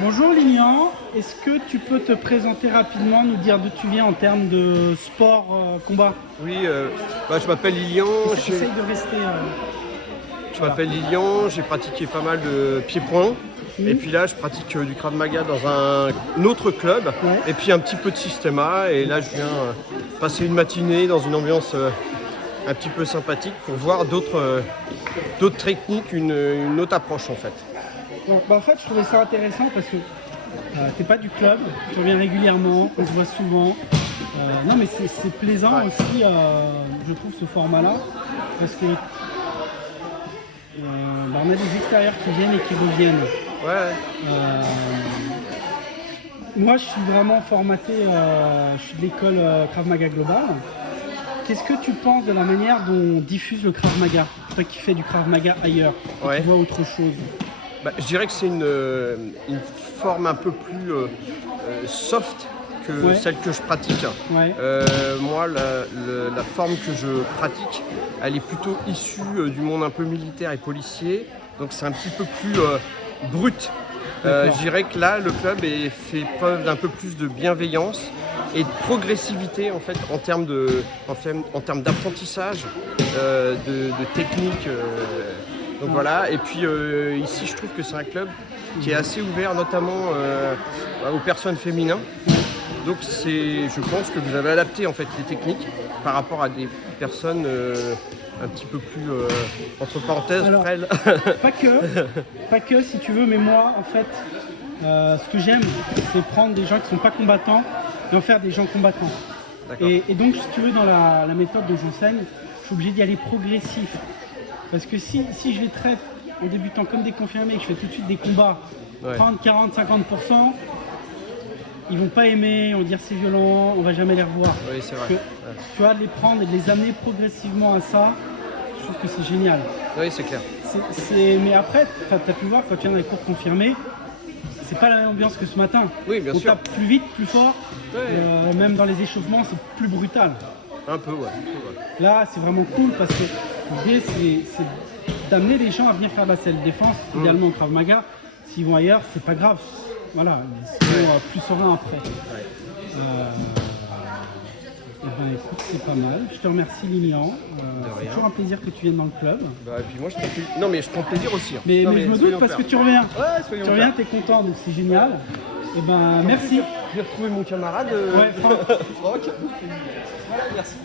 Bonjour Lilian, est-ce que tu peux te présenter rapidement, nous dire d'où tu viens en termes de sport combat? Oui, je m'appelle Lilian. Essaye de rester. Je m'appelle Lilian, j'ai pratiqué pas mal de pieds-points. Mhm. Et puis là, je pratique du Krav Maga dans un autre club. Ouais. Et puis un petit peu de Systema. Et là, je viens passer une matinée dans une ambiance un petit peu sympathique pour voir d'autres techniques, une autre approche en fait. Donc, en fait, je trouvais ça intéressant parce que t'es pas du club, tu reviens régulièrement, on se voit souvent. Non, mais c'est plaisant aussi, je trouve, ce format-là, parce que on a des extérieurs qui viennent et qui reviennent. Ouais. Moi, je suis vraiment formaté, je suis de l'école Krav Maga Global. Qu'est-ce que tu penses de la manière dont on diffuse le Krav Maga? Toi qui fais du Krav Maga ailleurs, Ouais. tu vois autre chose. Je dirais que c'est une forme un peu plus soft que celle que je pratique. Ouais. Moi, la forme que je pratique, elle est plutôt issue du monde un peu militaire et policier, donc c'est un petit peu plus brut. Je dirais que là, le club fait preuve d'un peu plus de bienveillance et de progressivité en fait en termes d'apprentissage, de technique. Donc voilà, et puis ici je trouve que c'est un club qui est assez ouvert notamment aux personnes féminines. Donc je pense que vous avez adapté en fait les techniques par rapport à des personnes un petit peu plus entre parenthèses frêles. Pas que si tu veux, mais moi en fait ce que j'aime c'est prendre des gens qui ne sont pas combattants et en faire des gens combattants. Et donc si tu veux dans la méthode dont j'enseigne, je suis obligé d'y aller progressif. Parce que si je les traite en débutant comme des confirmés et que je fais tout de suite des combats 30, 40, 50%, ils vont pas aimer, on va dire c'est violent, on va jamais les revoir. Oui, c'est vrai. Tu vois, de les prendre et de les amener progressivement à ça, je trouve que c'est génial. Oui, c'est clair. Mais après, tu as pu voir quand tu viens dans les cours confirmés, c'est pas la même ambiance que ce matin. Oui, bien sûr. On tape plus vite, plus fort, même dans les échauffements, c'est plus brutal. Un peu, ouais. Là, c'est vraiment cool parce que l'idée, c'est d'amener les gens à venir faire de la self-défense, idéalement au Krav Maga. S'ils vont ailleurs, c'est pas grave. Voilà, ils seront plus sereins après. Écoute, c'est pas mal. Je te remercie, Lilian. C'est toujours un plaisir que tu viennes dans le club. Et puis moi, je prends plaisir. Non, mais je prends plaisir aussi. Hein. Mais je me doute parce que tu reviens. Ouais, tu reviens, t'es content, donc c'est génial. Et merci. J'ai retrouvé mon camarade Franck. Franck. Voilà, merci.